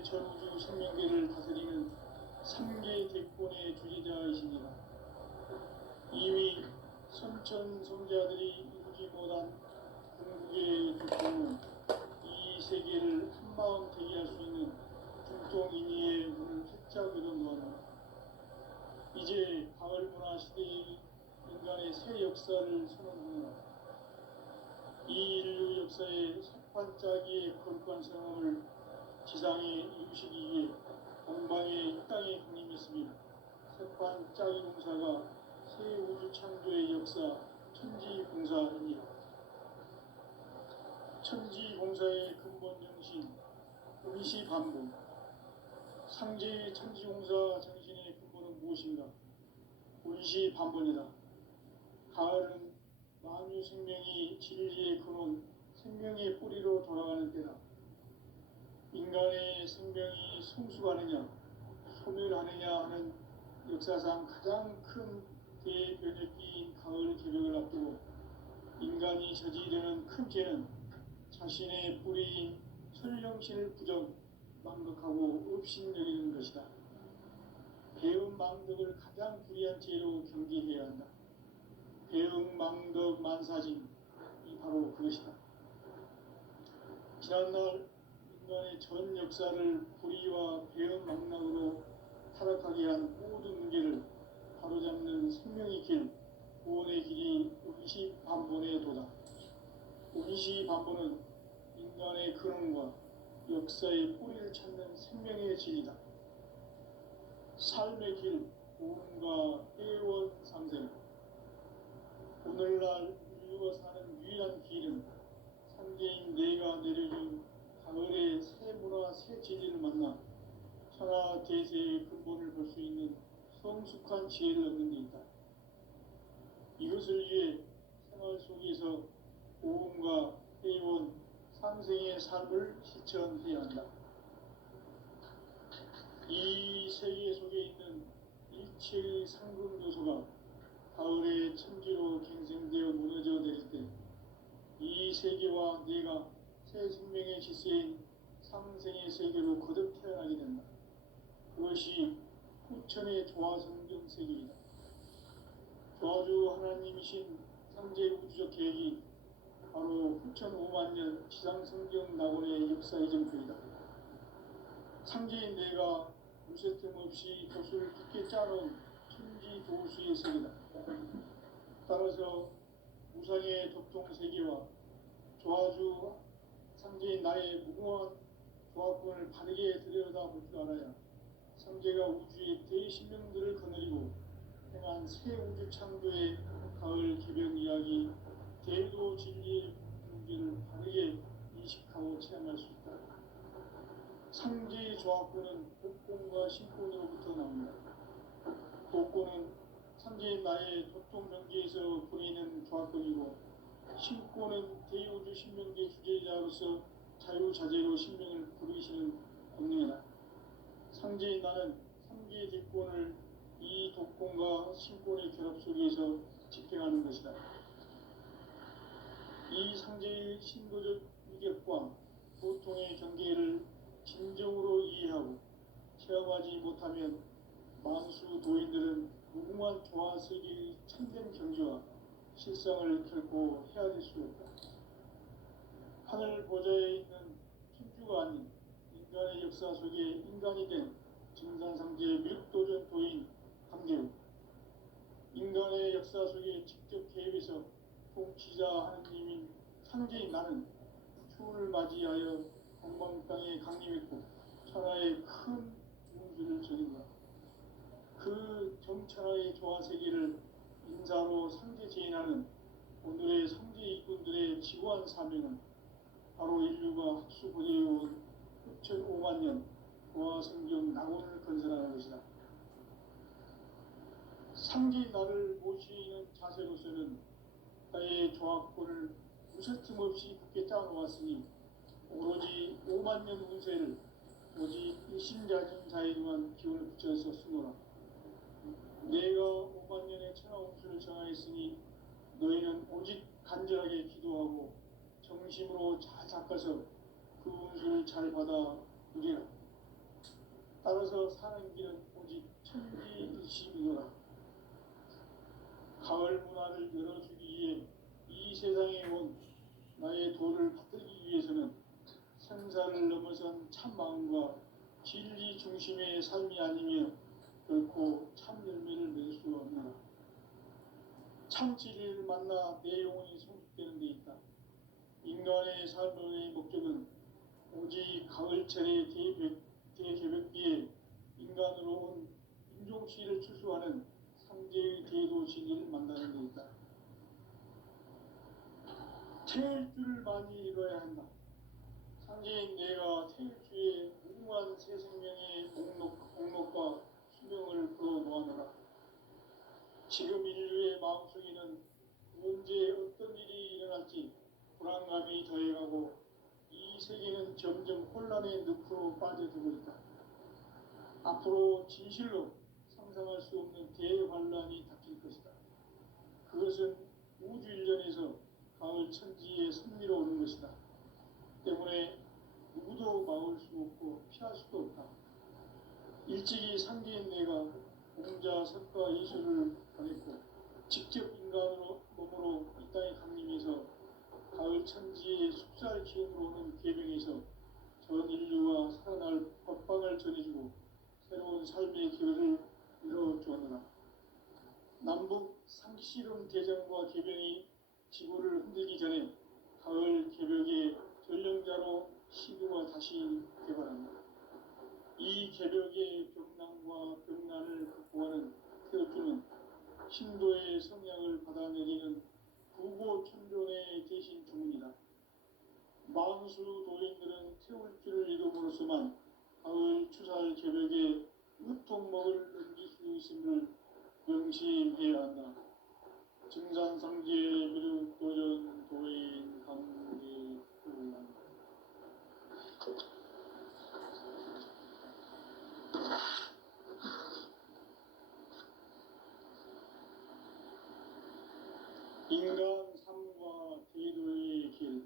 인간의 전우주 생명계를 다스리는 3개 대권의 주제자이십니다. 이미 선천성자들이 이루지 못한 궁극의 두통은 이 세계를 한마음 되게 할 수 있는 중통인의의 문을 활짝 열어놓았습니다. 이제 가을 문화 시대의 인간의 새 역사를 선언합니다. 이 인류 역사의 첫 반짝이의 거룩한 성함을 지상에 이루시기 위해 동방의 이 땅에 강림했으며 새반짝이 공사가 새 우주 창조의 역사 천지공사입니다. 천지공사의 근본 정신 운시반복. 상제의 천지공사 정신의 근본은 무엇인가? 운시반복이다. 가을은 만유 생명이 진리의 근원, 생명의 뿌리로 돌아가는 때다. 인간의 생명이 성숙하느냐, 소멸하느냐 하는 역사상 가장 큰 대변혁기인 가을 개벽을 앞두고 인간이 저지르는 큰 죄는 자신의 뿌리인 설령신을 부정, 망덕하고 업신여기는 것이다. 배음 망덕을 가장 불의한 죄로 경계해야 한다. 배음 망덕 만사짐이 바로 그것이다. 지난날 인간의 전 역사를 불의와 배음 망락으로 타락하게 한 모든 문제를 바로잡는 생명의 길, 구원의 길이 운시반본의 도다. 운시반본은 인간의 근원과 역사의 뿌리를 찾는 생명의 진리다. 삶의 길, 구원과 회원 상생. 오늘날 인류가 사는 유일한 길은 삼계인 내가 내려준 가을의 새 문화, 새 진리를 만나 천하 대세의 근본을 볼 수 있는 성숙한 지혜를 얻는 데 있다. 이것을 위해 생활 속에서 고음과 회원, 상생의 삶을 실천해야 한다. 이 세계 속에 있는 일체의 상금 요소가 가을의 천지로 갱생되어 무너져 내릴 때 이 세계와 내가 새 생명의 지세인 상생의 세계로 거듭 태어나게 된다. 그것이 후천의 조화성경 세계이다. 조화주 하나님이신 상제 우주적 계획이 바로 후천 5만 년 지상성경 낙원의 역사의 정표이다. 상제인 내가 무쇠 틈 없이 돛을 깊게 짜놓은 천지 도수의 세계다. 따라서 무상의 도통 세계와 조화주 상제인 나의 무궁한 조화권을 바르게 들여다볼 줄 알아야 상제가 우주의 대신명들을 거느리고 행한 새 우주 창조의 가을 개벽 이야기, 대도 진리의 경계를 바르게 인식하고 체험할 수 있다. 상제의 조화권은 복권과 신권으로부터 나옵니다. 복권은 상제인 나의 도통 경계에서 보이는 조화권이고, 신권은 대우주 신명계 주제자로서 자유자재로 신명을 부르시는 권능이다. 상제인 나는 3개의 대권을 이 독권과 신권의 결합 속에서 집행하는 것이다. 이 상제의 신도적 위격과 보통의 경계를 진정으로 이해하고 체험하지 못하면 만수 도인들은 무궁한 조화세계의 참된 경지와 실상을 결코 헤아릴 수 없다. 하늘 보좌에 있는 천주가 아닌 인간의 역사 속에 인간이 된 증산상제 멸도전 도인 강제로 인간의 역사 속에 직접 개입해서 통치자 하느님인 상제인 나는 추운을 맞이하여 동방 땅에 강림했고 천하의 큰 운수를 저긴다. 그 정천하의 조화세계를 인사로 상제 제인하는 오늘의 상제 일꾼들의 지고한 사명은 바로 인류가 학수 보내어온 6,5만 년 조화성경 낙원을 건설하는 것이다. 상제인 나를 모시는 자세로서는 나의 조화권을 무쇠틈 없이 굳게 짜놓았으니 오로지 5만 년 운세를 오직 일심자진자에게만 기운을 붙여서 쓰노라. 내가 5만 년의 천하 운수를 정하였으니 너희는 오직 간절하게 기도하고 정심으로 잘 닦아서 그 운수를 잘 받아 누리라. 따라서 사는 길은 오직 천지일심이노라. 가을 문화를 열어주기 위해 이 세상에 온 나의 도를 받들기 위해서는 생사를 넘어선 참 마음과 진리 중심의 삶이 아니며 결코 참 열매를 맺을 수 없노라. 참 진리를 만나 내 영혼이 성숙되는 데 있다. 인간의 삶의 목적은 오직 가을철의 대개벽기에 인간으로 온 인종시를 추수하는 상제의 대도 진리를 만나는 데 있다. 태일 줄을 많이 읽어야 한다. 상제인 내가 태일주의 무궁한 새 생명의 목록과 수명을 풀어놓아노라. 지금 인류의 마음속에는 언제 어떤 일이 일어날지 불안감이 더해가고 이 세계는 점점 혼란의 늪으로 빠져들고 있다. 앞으로 진실로 상상할 수 없는 대환란이 닥칠 것이다. 그것은 우주 일련에서 가을 천지의 섭리로 오는 것이다. 때문에 누구도 막을 수 없고 피할 수도 없다. 일찍이 상제인 내가 공자, 석가, 예수를 보냈고 직접 인간으로 몸으로 이 땅에 강림해서 가을 천지의 숲살 기운으로 오는 계명에서 전 인류와 살아날 법방을 전해주고 새로운 삶의 길을 열어주었노라. 남북 상씨름 대전과 계병이 지구를 흔들기 전에 가을 개벽의 전령자로 시구가 다시 개발한다. 이 개벽의 벽난과 벽난을 극복하는 태극주는 신도의 성향을 받아내리는 구고천존의 대신 주문이다. 만수 도인들은 태울주를 이름으로서만 가을 추살 개벽에 으통목을 넘길 수 있음을 명시해야 한다. 증산상제 미륵도전 도인 강제구양. 인간 삶과 대도의 길.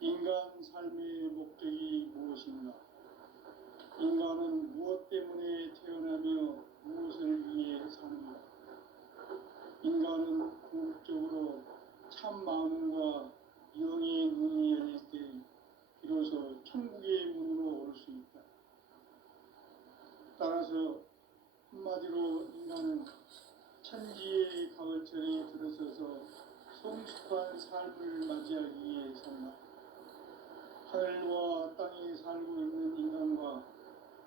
인간 삶의 목적이 무엇인가? 인간은 무엇 때문에 태어나며 무엇을 위해 사는가? 인간은 궁극적으로 참 마음과 영의 눈이 열릴 때 비로소 천국의 문으로 올 수 있다. 따라서 한마디로 인간은 천지의 가을철에 들어서서 성숙한 삶을 맞이하기 위해 산다. 하늘과 땅에 살고 있는 인간과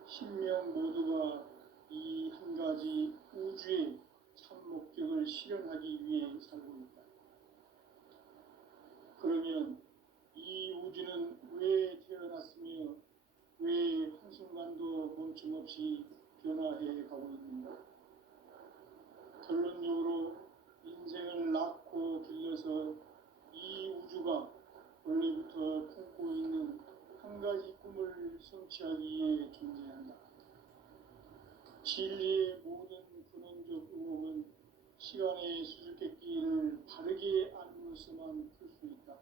신명 모두가 이 한 가지 우주의 참 목적을 실현하기 위해 살고 있다. 그러면 이 우주는 왜 태어났으며 왜 한순간도 멈춤없이 변화해 가고 있는가? 결론적으로 인생을 낳고 길러서 이 우주가 원래부터 품고 있는 한 가지 꿈을 성취하기 위해 존재한다. 진리의 모든 근원적 의혹은 시간의 수수께끼를 바르게 알므로서만 풀 수 있다.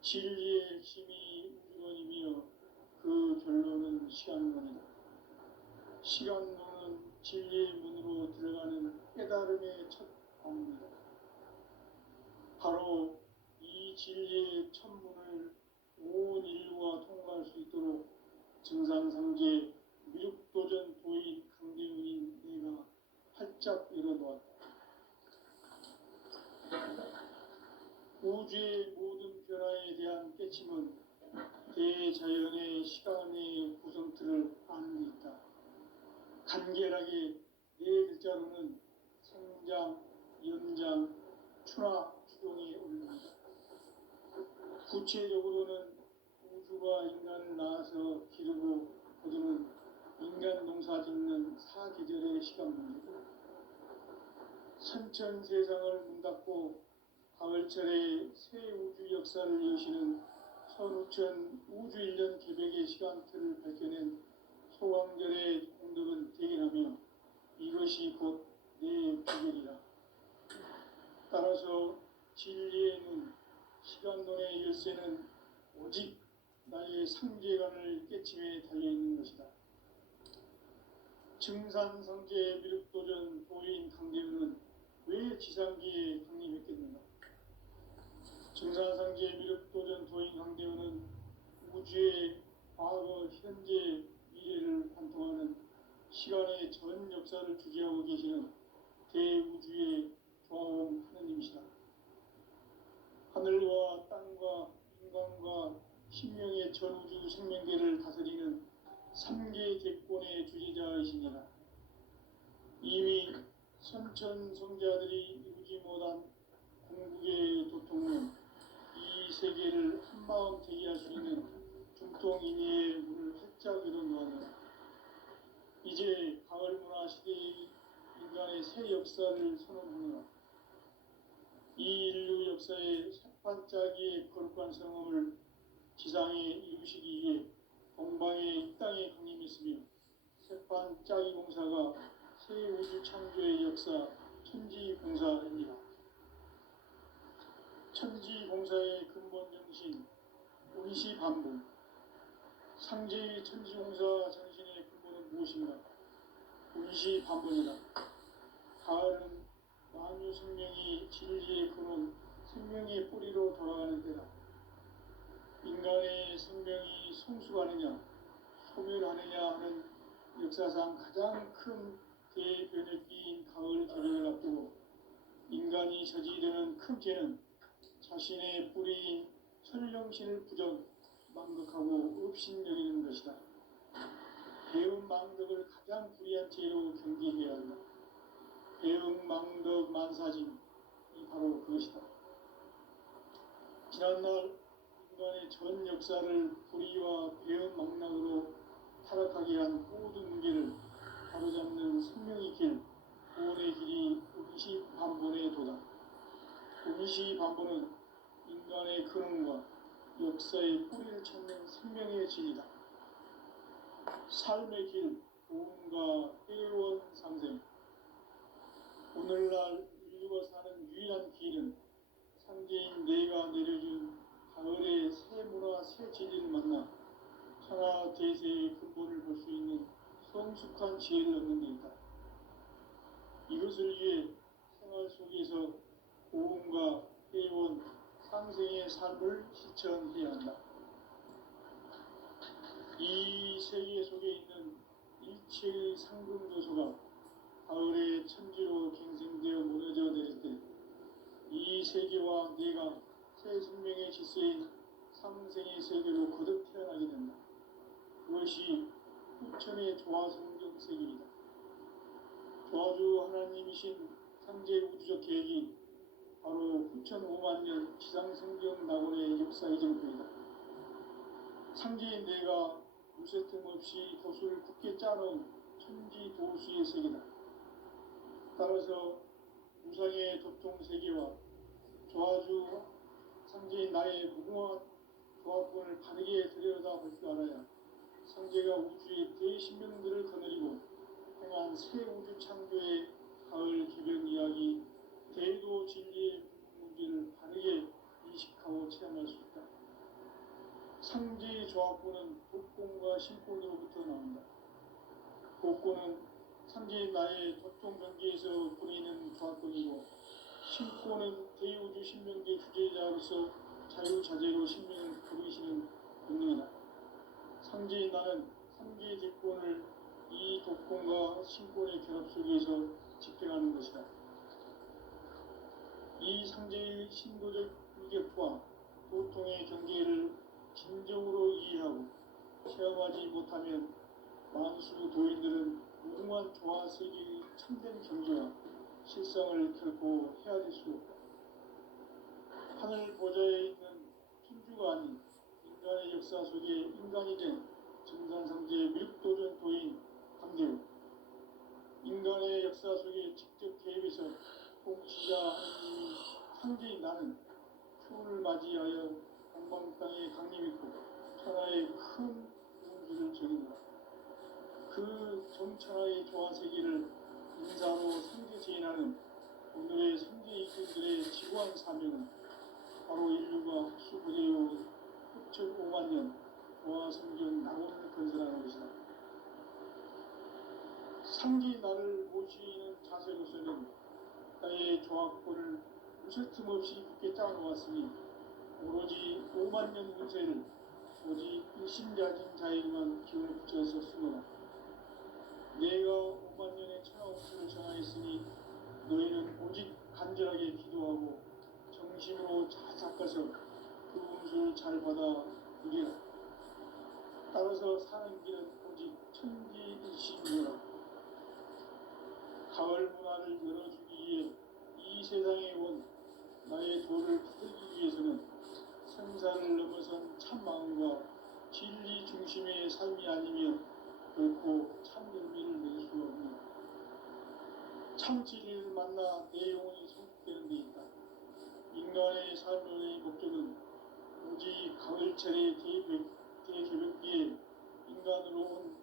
진리의 핵심이 우주론이며 그 결론은 시간론이다. 시간론은 진리의 문으로 들어가는 깨달음의 첫 방문이다. 바로 이 진리의 천문을 온 인류가 통과할 수 있도록 증산상제 미륵도전 도인 강대훈인 내가 활짝 열어놓았다. 우주의 모든 변화에 대한 깨침은 대자연의 시간의 구성틀을 아는 데 있다. 간결하게 네 글자로는 생장, 연장, 추나, 추동이 올립니다. 구체적으로는 우주가 인간을 낳아서 기르고 거두는 인간 농사 짓는 사계절의 시간 문제고, 선천 세상을 문 닫고 가을철에 새 우주 역사를 여시는 선우천 우주일년 개벽의 시간틀을 밝혀낸 소강절의 공덕은 대견하며 이것이 곧 내 비결이라. 따라서 진리의 눈, 시간론의 열쇠는 오직 나의 상제관을 깨침에 달려있는 것이다. 증산성제 미륵도전 도인 강대우는 왜 지상기에 강림했겠는가? 증산성제 미륵도전 도인 강대우는 우주의 과거, 현재, 미래를 관통하는 시간의 전 역사를 주재하고 계시는 대우주의 조화원 하느님이시다. 하늘과 땅과 인간과 신명의 전우주 생명계를 다스리는 3계 대권의 주재자이시니라. 이미 선천성자들이 이루지 못한 궁극의 도통은 이 세계를 한마음 되게 할 수 있는 중통인의의 문을 활짝 열어놓았노라. 이제 가을문화 시대의 인간의 새 역사를 선언하노라. 이 인류 역사의 새반짝이의 거룩한 성험을 지상에 이루시기 위해 동방의 이 땅에 강림했으며 새반짝이 공사가 새 우주 창조의 역사 천지공사입니다. 천지공사의 근본 정신 운시반복. 상제의 천지공사 정신의 근본은 무엇인가? 운시반복이다. 가을은 만유 생명이 진리의 근원, 생명의 뿌리로 돌아가는 때다. 인간의 생명이 성숙하느냐, 소멸하느냐 하는 역사상 가장 큰 대변혁기인 가을 저녁을 앞두고 인간이 저지르는 큰 죄는 자신의 뿌리인 천령신을 부정, 망극하고 업신여기는 것이다. 배운 망덕을 가장 불의한 죄로 경계해야 한다. 배응 망덕 만사진이 바로 그것이다. 지난날 인간의 전 역사를 불의와 배응 망락으로 타락하게 한 모든 문제를 바로잡는 생명의 길, 구원의 길이 운시반본의 도다. 운시반본은 인간의 근원과 역사의 뿌리를 찾는 생명의 진이다. 삶의 길, 고음과 회원 상생. 오늘날 인류가 사는 유일한 길은 상제인 내가 내려준 가을의 새 문화, 새 진리를 만나 천하 대세의 근본을 볼 수 있는 성숙한 지혜를 얻는 데 있다. 이것을 위해 생활 속에서 고음과 회원, 상생의 삶을 실천해야 한다. 이 세계 속에 있는 일체의 상금 요소가 가을의 천지로 갱생되어 무너져 내릴 때 이 세계와 내가 새 생명의 질서인 상생의 세계로 거듭 태어나게 된다. 그것이 후천의 조화성경 세계이다. 조화주 하나님이신 상제 우주적 계획이 바로 후천 5만 년 지상성경 낙원의 역사 이정표이다. 상제인 내가 무쇠틈 없이 도수를 굳게 짜놓은 천지 도수의 세계다. 따라서 무상의 도통 세계와 조화주 상제인 나의 무궁한 조화권을 바르게 들여다볼 줄 알아야 상제가 우주의 대신명들을 거느리고 행한 새 우주 창조의 가을 개변 이야기, 대도 진리의 문제를 바르게 인식하고 체험할 수 있다. 상제의 조화권은 독권과 신권으로부터 나온다. 독권은 상제인 나의 도통 경계에서 보이는 조화권이고, 신권은 대우주 신명계 주제자로서 자유자재로 신명을 부르시는 본능이다. 상제인 나는 3계 대권을 이 독권과 신권의 결합 속에서 집행하는 것이다. 이 상제의 신도적 위격과 도통의 경계를 진정으로 이해하고 체험하지 못하면 만수 도인들은 무궁한 조화 세계의 참된 경지와 실상을 결코 헤아릴 수 없다. 하늘 보좌에 있는 천주가 아닌 인간의 역사 속에 인간이 된 증산상제 미륵도전 도인 강대우. 인간의 역사 속에 직접 개입해서 통치자 하느님이 상제인 나는 추운을 맞이하여 동방 땅에 강림했고 천하의 큰 우주를 정의노라. 그 정천하의 조화세계를 인사로 상제 제인하는 오늘의 상제 이꾼들의 지구한 사명은 바로 인류가 흡수부대해온 후천 5만 년 조화성경 낙원을 건설하는 것이다. 상기 나를 모시는 자세로서는 나의 조합권을 무슨 틈없이 굳게 짜놓았으니 오로지 5만 년 운세를 오직 일심가진 자에게만 기운을 붙여서 쓰노라. 내가 5만 년의 천하운수를 정하였으니 너희는 오직 간절하게 기도하고 정심으로 잘 닦아서 그 운수를 잘 받아 누리라. 따라서 사는 길은 오직 천지일심이라. 가을 문화를 열어주기 위해 이 세상에 온 나의 도를 받기 위해서는 생사를 넘어선 참 마음과 진리 중심의 삶이 아니면 결코 참 의미를 낼 수 없는 참 진리를 만나 내 영혼이 성숙되는 데 있다. 인간의 삶의 목적은 오직 가을철의 대개벽기에 인간으로 온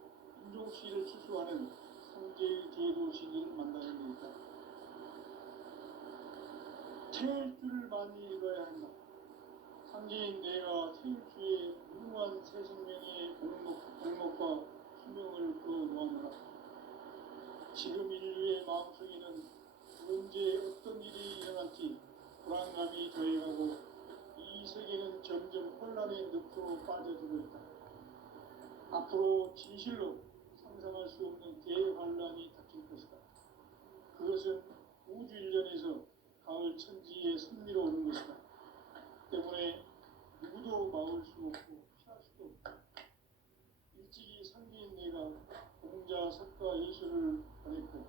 인종시를 추수하는 성제의 제도시를 만나는 데 있다. 태울 줄을 많이 읽어야 한다. 상제인 내가 태울주의 무궁한 새 생명의 공목과 수명을 끌어놓아노라. 지금 인류의 마음속에는 언제 어떤 일이 일어날지 불안감이 더해가고 이 세계는 점점 혼란의 늪으로 빠져들고 있다. 앞으로 진실로 상상할 수 없는 대환란이 닥칠 것이다. 그것은 우주 일련에서 가을 천지의 섭리로 오는 것이다. 때문에 누구도 막을 수 없고 피할 수도 없다. 일찍이 상기인 내가 공자, 석가, 예수를 보냈고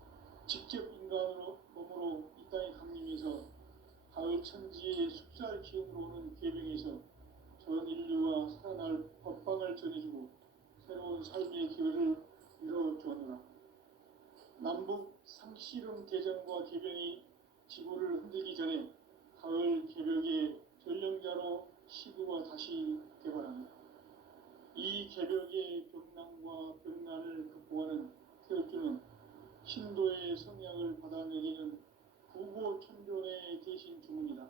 직접 인간으로 몸으로 이 땅에 강림해서 가을 천지의 숙살 기운으로 오는 계명에서 전 인류가 살아날 법방을 전해주고 새로운 삶의 기회를 이뤄주었노라. 남북 상씨름 대전과 개병이 지구를 흔들기 전에 가을 개벽의 전령자로 시구가 다시 개발합니다. 이 개벽의 병난과 병난을 극복하는 태엽주는 신도의 성향을 받아내리는 구보천존의 대신 주문이다.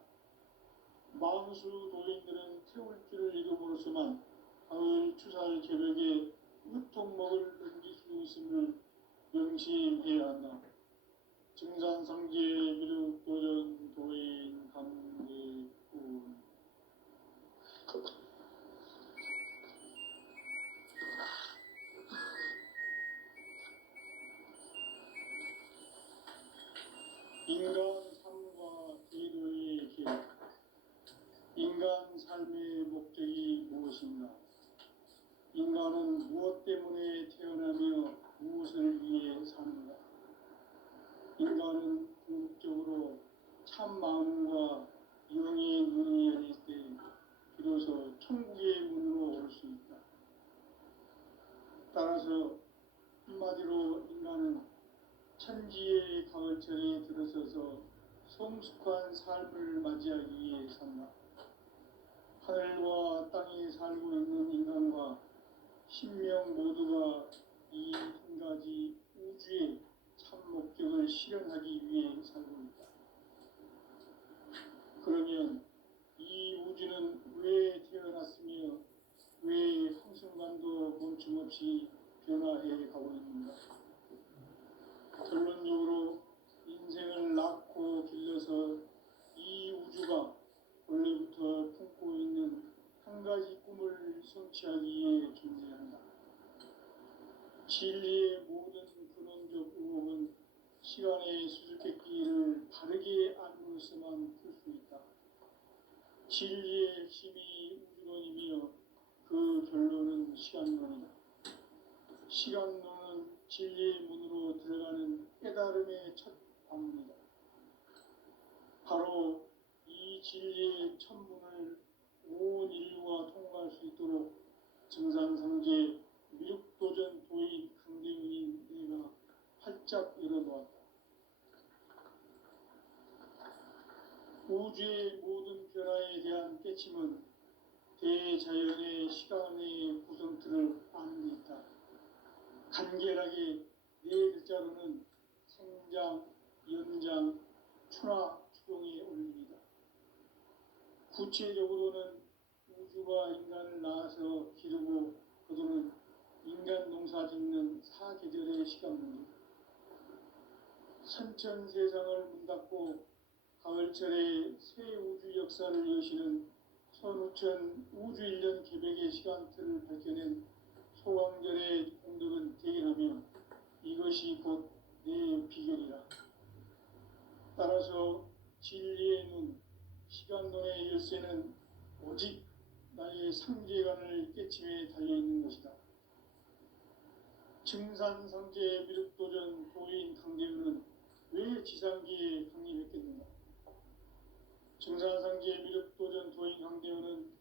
망수 도인들은 태울주를 이름으로서만 가을 추살 개벽의 으통목을 넘길 수 있음을 명시해야 한다. 증산상제 미륵도전 도인 감대군 인간 삶과 제도의 계획. 인간 삶의 목적이 무엇인가? 인간은 무엇 때문에 태어나며 무엇을 위해 사는가? 인간은 궁극적으로 참 마음과 영의 문이 열릴 때 비로소 천국의 문으로 올 수 있다. 따라서 한마디로 인간은 천지의 가을철에 들어서서 성숙한 삶을 맞이하기 위해 산다. 하늘과 땅에 살고 있는 인간과 신명 모두가 이 한 가지 우주의 참 목적을 실현하기 위해 살고 있다. 그러면 이 우주는 왜 태어났으며 왜 한순간도 멈춤없이 변화해 가고 있는가? 결론적으로 인생을 낳고 길러서 이 우주가 원래부터 품고 있는 한 가지 꿈을 성취하기 위해 존재한다. 진리의 모든 근원적 의혹은 시간의 수수께끼를 바르게 알므로서만 풀 수 있다. 진리의 핵심이 우주론이며 그 결론은 시간론이다. 시간론은 진리의 문으로 들어가는 깨달음의 첫 방문이다. 바로 이 진리의 첫 문을 온 인류가 통과할 수 있도록 증산상제 미륵도전 도인 강대문인 내가 활짝 열어놓았다. 우주의 모든 변화에 대한 깨침은 대자연의 시간의 구성틀을 아는 데 있다. 간결하게 네 글자로는 생장, 연장, 추나 추동에 올립니다. 구체적으로는 우주가 인간을 낳아서 기르고 거두는 인간 농사 짓는 사계절의 시간 문제, 선천 세상을 문 닫고 가을철에 새 우주 역사를 여시는 선우천 우주일년 개백의 시간틀을 밝혀낸 소강절의 공덕은 대견하며 이것이 곧 내 비결이라. 따라서 진리의 눈, 시간론의 열쇠는 오직 나의 상제관을 깨침에 달려있는 것이다. 증산상제 미륵도전 도인 강대우는 왜 지상기에 강림했겠는가? 증산상제 미륵도전 도인 강대우는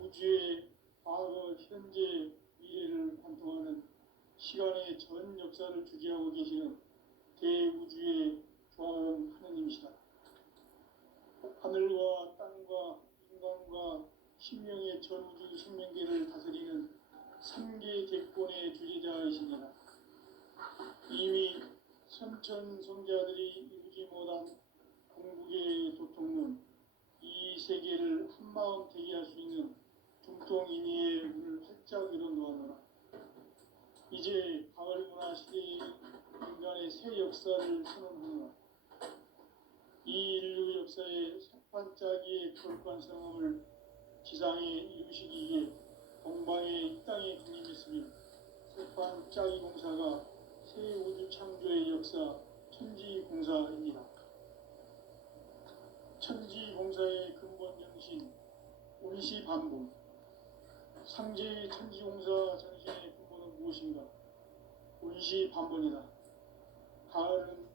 우주의 과거, 현재, 미래를 관통하는 시간의 전 역사를 주재하고 계시는 대우주의 조화원 하느님이시다. 하늘과 땅과 인간과 신명의 전우주 생명계를 다스리는 삼계 대권의 주재자이시니라. 이미 선천성자들이 이루지 못한 궁극의 도통론, 이 세계를 한마음 되게 할 수 있는 중통인의의 문을 활짝 열어놓아노라. 이제 가을문화 시대의 인간의 새 역사를 선언하노라. 이 인류 역사의 새판짜기의 거룩한 성함을 지상에 이루시기 위해 동방의 이 땅에 강림했으며 새판짜기 공사가 새 우주 창조의 역사 천지공사입니다. 천지공사의 근본 정신 운시반복. 상제의 천지공사 정신의 근본은 무엇인가? 운시반복이다. 가을은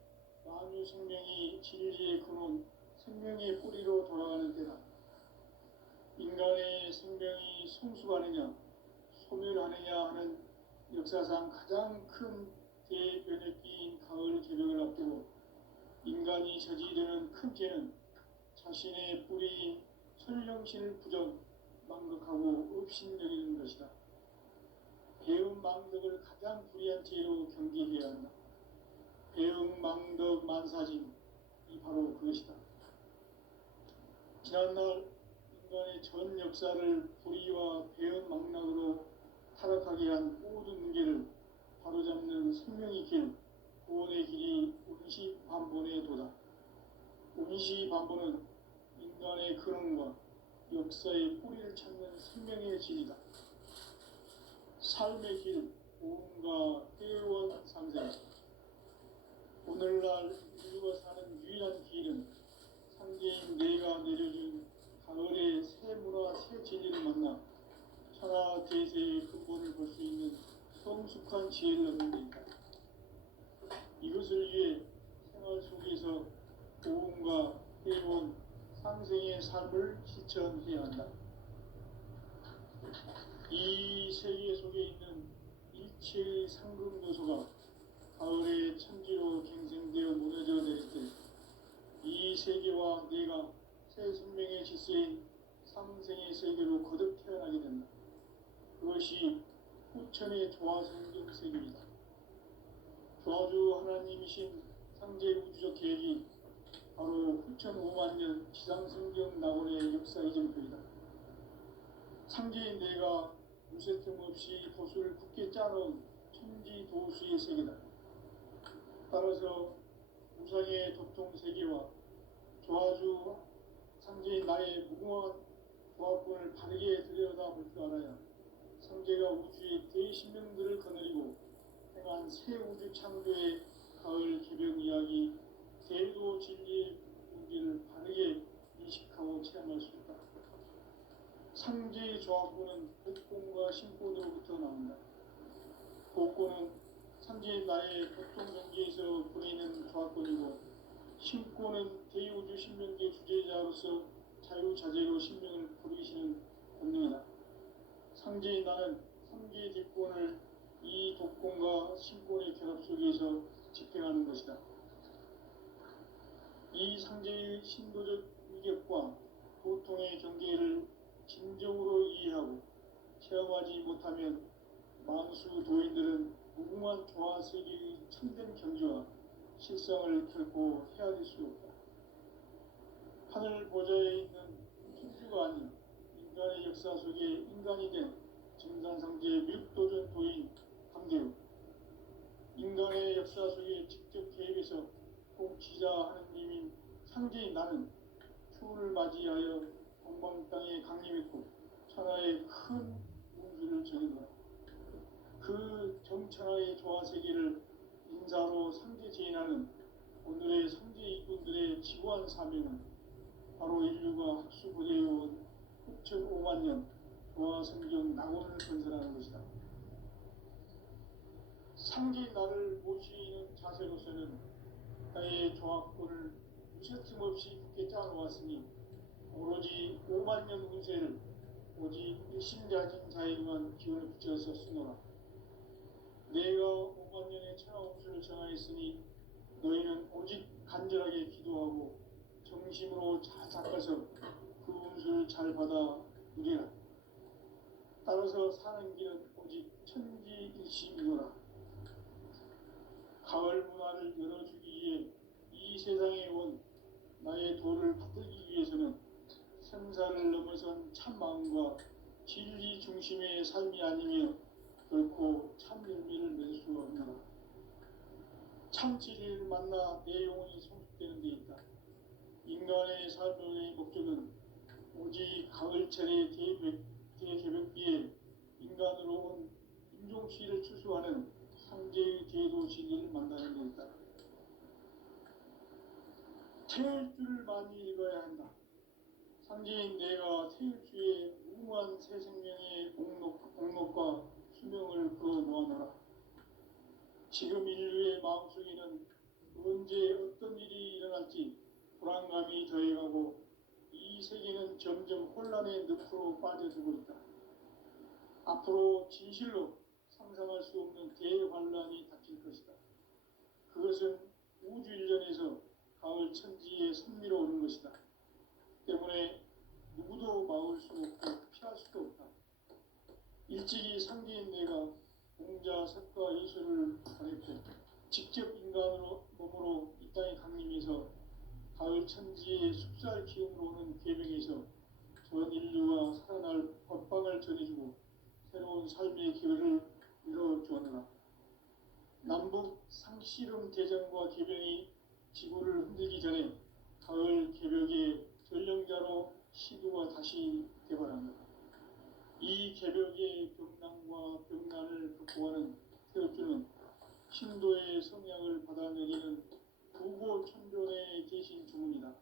만유 생명이 진리의 근원, 생명의 뿌리로 돌아가는 때다. 인간의 생명이 성숙하느냐, 소멸하느냐 하는 역사상 가장 큰 대변혁기인 가을 개벽을 앞두고 인간이 저지르는 큰 죄는 자신의 뿌리인 설령신을 부정, 망덕하고 업신여기는 것이다. 배음 망덕을 가장 불의한 죄로 경계해야 한다. 배음 망덕 만사진, 이 바로 그것이다. 지난날 인간의 전 역사를 불의와 배음 망락으로 타락하게 한 모든 문제를 바로잡는 생명의 길, 구원의 길이 운시반본의 도다. 운시반본은 인간의 근원과 역사의 뿌리를 찾는 생명의 진이다. 삶의 길, 고음과 회원 상생. 오늘날 인류가 사는 유일한 길은 상제인 내가 내려준 가을의 새 문화, 새 진리를 만나 천하 대세의 근본을 볼 수 있는 성숙한 지혜를 얻는 데이다. 이것을 위해 생활 속에서 고음과 회원, 상생의 삶을 실천해야 한다. 이 세계 속에 있는 일체의 상금 요소가 가을의 천지로 갱생되어 무너져 내릴 때 이 세계와 내가 새 생명의 질서인 상생의 세계로 거듭 태어나게 된다. 그것이 후천의 조화성경 세계이다. 조화주 하나님이신 상제 우주적 계획이 바로 후천 5만년 지상성경 낙원의 역사 이정표이다. 상제인 내가 무쇠 틈 없이 도수를 굳게 짜놓은 천지 도수의 세계다. 따라서 우상의 도통 세계와 조화주 상제인 나의 무궁한 조합권을 바르게 들여다볼 줄 알아야 상제가 우주의 대신명들을 거느리고 행한 새 우주 창조의 가을 개벽 이야기, 대도 진리의 문제를 바르게 인식하고 체험할 수 있다. 상제의 조합권은 복권과 신권으로부터 나온다. 복권은 상제인 나의 보통 경계에서 보내는 조합권이고, 신권은 대우주 신명계 주제자로서 자유자재로 신명을 부르시는 본능이다. 상제인 나는 3개의 뒷권을 이 독권과 신권의 결합 속에서 집행하는 것이다. 이 상제의 신도적 위격과 고통의 경계를 진정으로 이해하고 체험하지 못하면 만수 도인들은 무궁한 조화세계의 참된 경지와 실상을 결코 헤아릴 수 없다. 하늘 보좌에 있는 천주가 아닌 인간의 역사 속에 인간이 된 증산상제 미륵도전 도인 강대우, 인간의 역사 속에 직접 개입해서 통치자 하느님인 상제인 나는 추운을 맞이하여 동방 땅에 강림했고 천하의 큰 운수를 정해놓아 그 정천하의 조화세계를 인사로 상제 제인하는 오늘의 상제 일꾼들의 지구한 사명은 바로 인류가 학수고대해온 6,500만 년 조화성경 낙원을 건설하는 것이다. 상제인 나를 모시는 자세로서는 나의 조합권을 무쇠틈 없이 굳게 짜놓았으니 오로지 5만 년 운세를 오직 일심자진 자에게만 기운을 붙여서 쓰노라. 내가 5만 년의 천하 운수를 정하였으니 너희는 오직 간절하게 기도하고 정심으로 잘 닦아서 그 운수를 잘 받아 누리라. 따라서 사는 길은 오직 천지일심이노라. 가을 문화를 열어주기 위해 이 세상에 온 나의 도를 붙들기 위해서는 생사를 넘어선 참 마음과 진리 중심의 삶이 아니며 결코 참 열매를 맺을 수 없노라. 참 진리를 만나 내 영혼이 성숙되는 데 있다. 인간의 삶의 목적은 오직 가을철의 대개벽비에 인간으로 온 인종시를 추수하는 상제의 제도 진리를 만나는 데 있다. 태울 줄을 많이 읽어야 한다. 상제인 내가 태울 주에 무궁한 새 생명의 공록과 수명을 그어 놓아노라. 지금 인류의 마음속에는 언제 어떤 일이 일어날지 불안감이 더해가고 이 세계는 점점 혼란의 늪으로 빠져들고 있다. 앞으로 진실로 상상할 수 없는 대환란이 닥칠 것이다. 그것은 우주 일련에서 가을 천지에 선미로 오는 것이다. 때문에 누구도 막을 수 없고 피할 수도 없다. 일찍이 상제인 내가 공자, 석가, 예수를 보냈고 직접 인간으로 몸으로 이 땅에 강림해서 가을 천지의 숲살 기운으로 오는 계명에서 전 인류가 살아날 법방을 전해주고 새로운 삶의 기회를 이뤄주었노라. 남북 상씨름 대전과 개병이 지구를 흔들기 전에 가을 개벽의 전령자로 시도가 다시 개발합니다. 이 개벽의 병난과 병난을 극복하는 태엽주는 신도의 성향을 받아내리는 부고 천존의 대신 주문이다.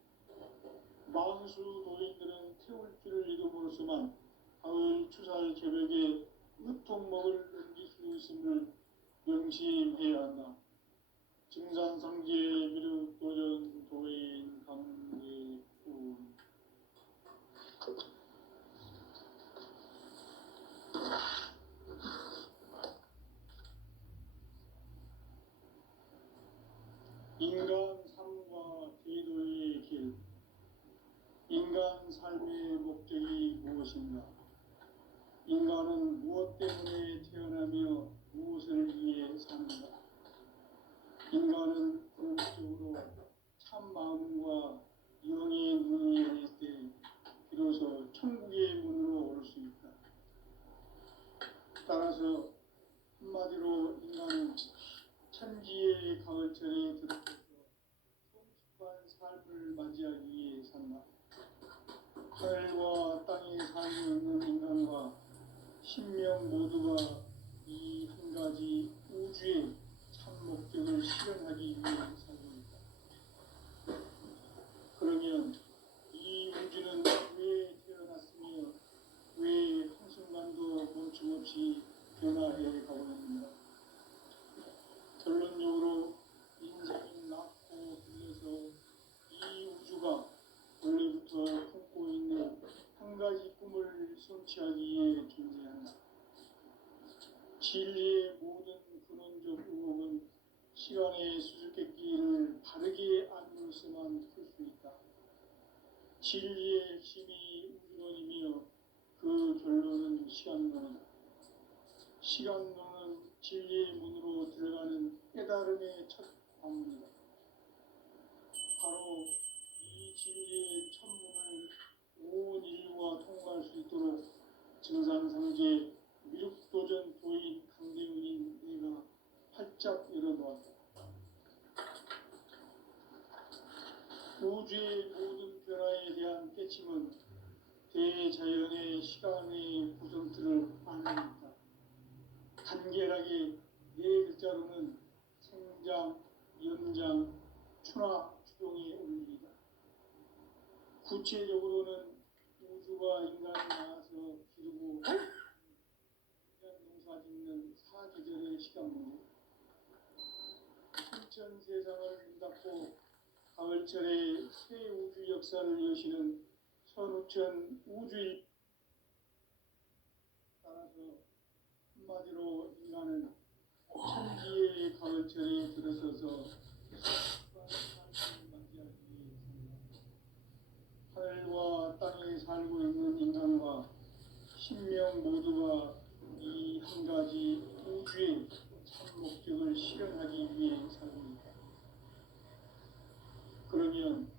만수 노인들은 태울주를 이름으로서만 가을 추살 개벽에 으통목을 넘길 수 있음을 명심해야 한다. 증산상제 미륵도전 도인 강제군 인간 삶과 제도의 길. 인간 삶의 목적이 무엇인가? 인간은 무엇 때문에 태어나며 무엇을 위해 사는가? 인간은 궁극적으로 참 마음과 영의 눈이 열릴 때 비로소 천국의 문으로 오를 수 있다. 따라서 한마디로 인간은 천지의 가을철에 들어서서 성숙한 삶을 맞이하기 위해 산다. 하늘과 땅에 살고 있는 인간과 신명 모두가 이 한 가지 우주의 참 목적을 실현하기 위해 살고 있다. 그러면 이 우주는 왜 태어났으며 왜 한순간도 멈춤없이 변화해 가고 있는가? 결론적으로 인생은 낳고 들려서 이 우주가 원래부터 품고 있는 한 가지 꿈을 성취하기 위해 존재한다. 진리의 모든 근원적 의혹은 시간의 수수께끼를 바르게 알므로서만 풀 수 있다. 진리의 핵심이 우주론이며 그 결론은 시간론이다. 시간론은 진리의 문으로 들어가는 깨달음의 첫 방문이다. 바로 이 진리의 천문을 온 인류가 통과할 수 있도록 증산상제 미륵도전 도인 강대훈인 내가 활짝 열어놓았다. 글자로는 생장, 연장, 추나 추동의 원리이다. 구체적으로는 우주가 인간을 낳아서 기르고 농사 짓는 사계절의 시간 문제, 천천 세상을 문 닫고 가을철에 새 우주 역사를 여시는 선우천 우주일, 따라서 한마디로 인간은 천지의 가을철에 들어서서 맞이하기 위해서입니다. 하늘과 땅에 살고 있는 인간과 신명 모두가 이 한 가지 우주의 참 목적을 실현하기 위해 살고 있다. 그러면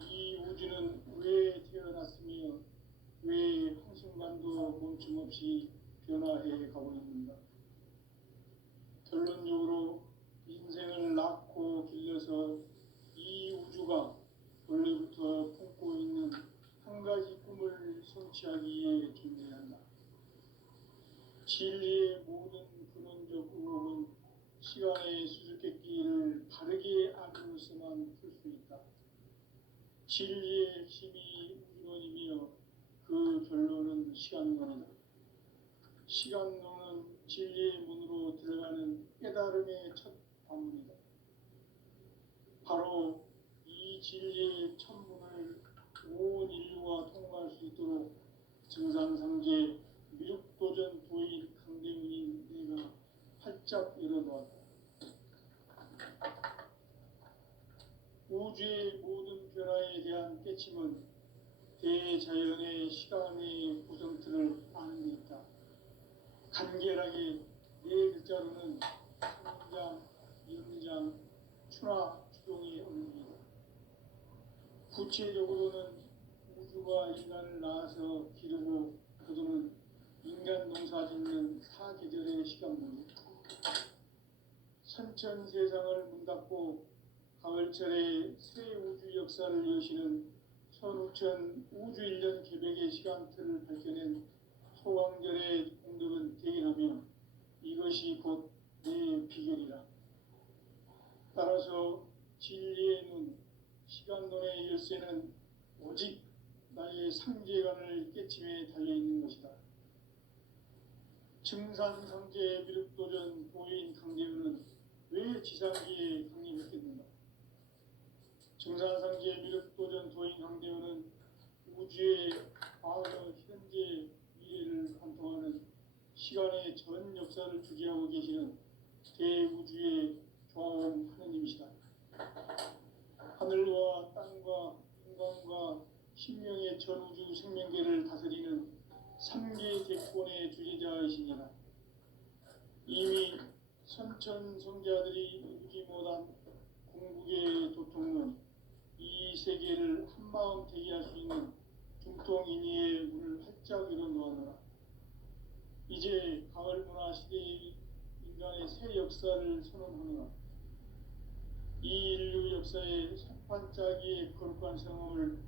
이 우주는 왜 태어났으며 왜 한순간도 멈춤없이 변화해 가고 있는가? 결론적으로 인생을 낳고 길러서 이 우주가 원래부터 품고 있는 한 가지 꿈을 성취하기 위해 존재한다. 진리의 모든 근원적 의혹은 시간의 수수께끼를 바르게 알므로서만 풀 수 있다. 진리의 핵심이 우주론이며 그 결론은 시간론이다. 시간론은 진리의 문으로 들어가는 깨달음의 첫 관문이다. 바로 이 진리의 첫 문을 온 인류가 통과할 수 있도록 증산상제 미륵도전 도인 강대문인 내가 활짝 열어놓았다. 우주의 모든 변화에 대한 깨침은 대자연의 시간의 구성틀을 아는 데 있다. 간결하게 네 글자로는 생장, 연장, 추나 추동의 원리이다. 구체적으로는 우주가 인간을 낳아서 기르고 거두는 인간 농사 짓는 사계절의 시간 문제, 선천 세상을 문 닫고 가을철에 새 우주 역사를 여시는 선우천 우주 1년 개백의 시간틀을 밝혀낸 소강절의 공덕은 대인하며 이것이 곧 내 비결이라. 따라서 진리의 눈, 시간론의 열쇠는 오직 나의 상제관을 깨침에 달려있는 것이다. 증산상제 미륵도전 도인 강대우는 왜 지상기에 강림했겠는가? 증산상제 미륵도전 도인 강대우는 우주의 과거, 현재, 미래를 관통하는 시간의 전 역사를 주재하고 계시는 대우주의 조화원 하느님이시다. 하늘과 땅과 인간과 신명의 전우주 생명계를 다스리는 3개 대권의 주제자이시니라. 이미 선천 성자들이 이루지 못한 궁극의 도통론, 이 세계를 한마음 되게 할 수 있는 중통인의의 문을 활짝 열어놓았노라. 이제 가을 문화 시대의 인간의 새 역사를 선언하노라. 이 인류 역사의 석판짜기의 거룩한 성험을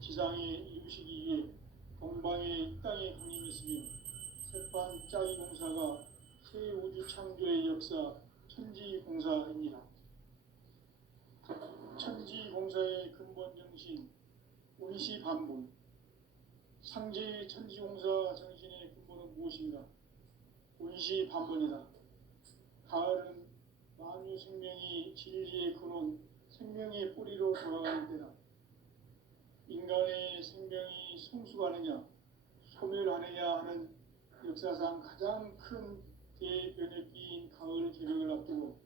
지상에 이루시기 위해 동방의 이 땅에 강림했으며 석판짜기 공사가 새 우주 창조의 역사 천지공사입니다. 천지공사의 근본 정신 운시반본, 상제의 천지공사 정신의 근본은 무엇인가? 운시반본이다. 가을은 만유 생명이 진리의 근원, 생명의 뿌리로 돌아가는 때다. 인간의 생명이 성숙하느냐, 소멸하느냐 하는 역사상 가장 큰 대변혁기인 가을 개벽을 앞두고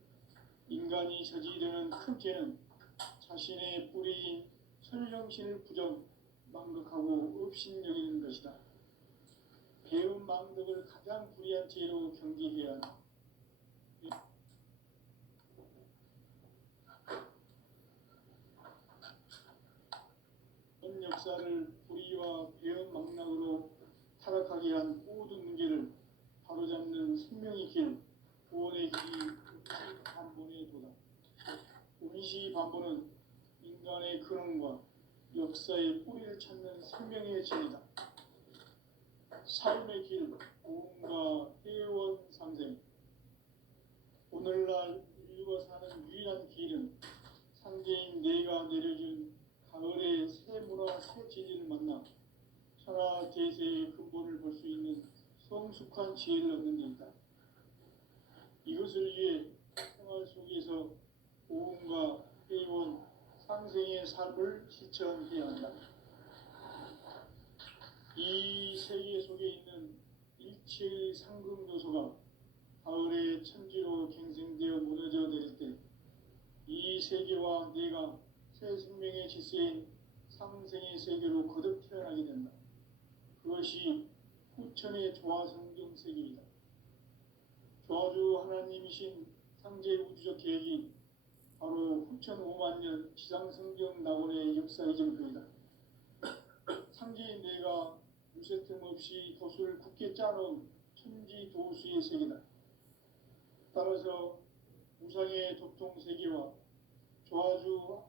인간이 저지르는 큰 죄는 자신의 뿌리인 설령신을 부정, 망극하고 업신여기는 것이다. 배운 망덕을 가장 불의한 죄로 경계해야 한다. 전 역사를 불의와 배은 망락으로 타락하게 한 모든 문제를 바로잡는 생명의 길, 구원의 길이 운시반본의 도다. 운시반본은 인간의 근원과 역사의 뿌리를 찾는 생명의 진이다. 삶의 길, 고음과 회원 상생. 오늘날 깊숙한 지혜를 얻는 데 있다. 이것을 위해 생활 속에서 고음과 해온 상생의 삶을 실천해야 한다. 이 세계 속에 있는 일체의 상금 요소가 가을의 천지로 갱생되어 무너져 내릴 때 이 세계와 내가 새 생명의 질서인 상생의 세계로 거듭 태어나게 된다. 그것이 후천의 조화성경 세계이다. 조화주 하나님이신 상제 우주적 계획이 바로 후천 5만 년 지상성경 낙원의 역사의 증표이다. 상제인 내가 무쇠 틈 없이 돛을 굳게 짜놓은 천지 도수의 세계다. 따라서 우상의 도통 세계와 조화주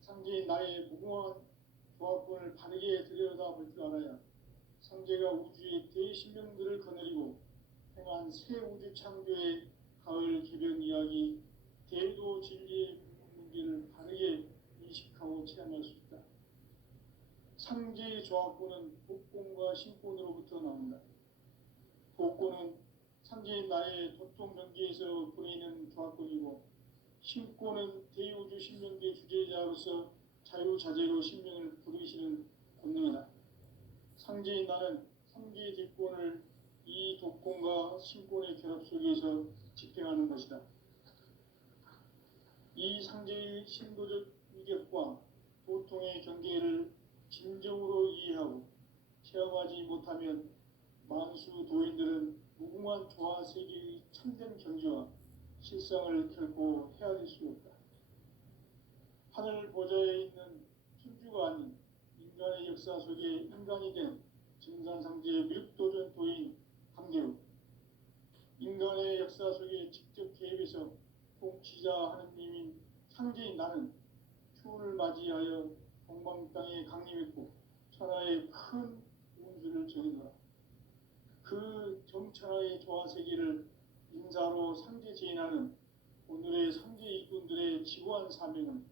상제인 나의 무궁한 조합권을 바르게 들여다볼 줄 알아야 상제가 우주의 대신령들을 거느리고 행한 새 우주 창조의 가을 개변 이야기 대도 진리의 문제를 바르게 인식하고 체험할 수 있다. 상제의 조합권은 복권과 신권으로부터 나온다. 복권은 상제인 나의 도통 경계에서 보내는 조합권이고 신권은 대우주 신명계 주제자로서 자유자재로 신명을 부르시는 권능이다. 상제인 나는 상제의 뒷권을 이 독권과 신권의 결합 속에서 집행하는 것이다. 이 상제의 신도적 위격과 도통의 경계를 진정으로 이해하고 체험하지 못하면 만수 도인들은 무궁한 조화 세계의 참된 경지와 실상을 결코 헤아릴 수 없다. 하늘 보좌에 있는 천주가 아닌 인간의 역사 속에 인간이 된 증산상제의 미륵도전 도인 강대우, 인간의 역사 속에 직접 개입해서 통치자 하느님인 상제인 나는 추운을 맞이하여 동방 땅에 강림했고 천하의 큰 운수를 정해노라. 그 정천하의 조화세계를 인사로 상제 제인하는 오늘의 상제 일꾼들의 지고한 사명은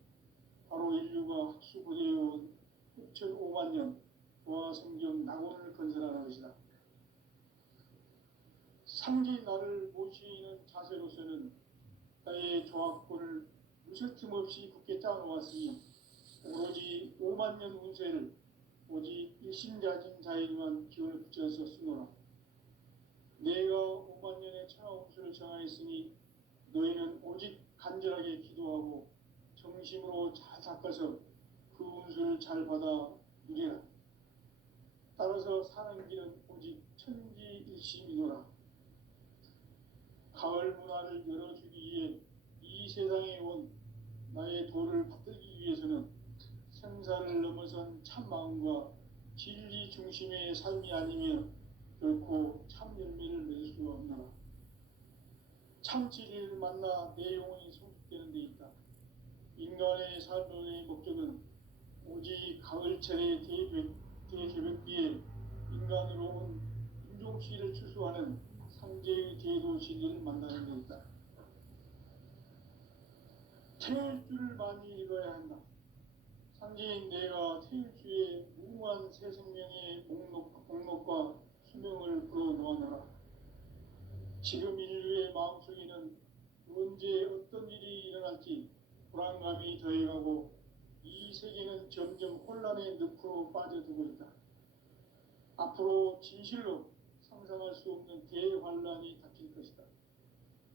바로 인류가 학수고대해온 6,5만 년 조화성경 낙원을 건설하는 것이다. 상제인 나를 모시는 자세로서는 나의 조합권을 무쇠틈 없이 굳게 짜놓았으니 오로지 5만 년 운세를 오직 일심자진 자에게만 기운을 붙여서 쓰노라. 내가 5만 년의 천하 운수를 정하였으니 너희는 오직 간절하게 기도하고 정심으로 잘 닦아서 그 운수를 잘 받아 누리라. 따라서 사는 길은 오직 천지일심이노라. 가을 문화를 열어주기 위해 이 세상에 온 나의 도를 받들기 위해서는 생사를 넘어선 참 마음과 진리 중심의 삶이 아니면 결코 참 열매를 맺을 수가 없노라. 참 진리를 만나 내 영혼이 성숙되는 데 있다. 인간의 삶의 목적은 오직 가을철의 대개벽비에 인간으로 온 인종시를 추수하는 상제의 제도 진리를 만나는 데 있다. 태일주를 많이 읽어야 한다. 상제인 내가 태일주의 무궁한 새 생명의 목록과 수명을 불어놓아노라. 지금 인류의 마음속에는 언제 어떤 일이 일어날지 불안감이 더해가고 이 세계는 점점 혼란의 늪으로 빠져들고 있다. 앞으로 진실로 상상할 수 없는 대환란이 닥칠 것이다.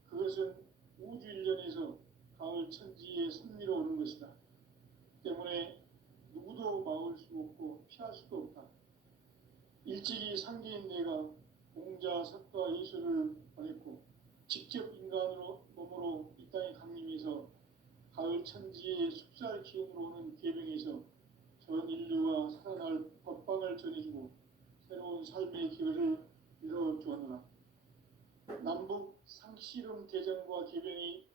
그것은 우주 일련에서 가을 천지의 섭리로 오는 것이다. 때문에 누구도 막을 수 없고 피할 수도 없다. 일찍이 상제인 내가 공자, 석가, 예수를 보냈고 직접 인간으로 몸으로 이 땅에 강림해서 가을 천지의 숲살 기운으로 오는 계명에서 전 인류가 살아날 법방을 전해주고 새로운 삶의 기회를 이뤄주었노라. 남북 상씨름 대전과 계병이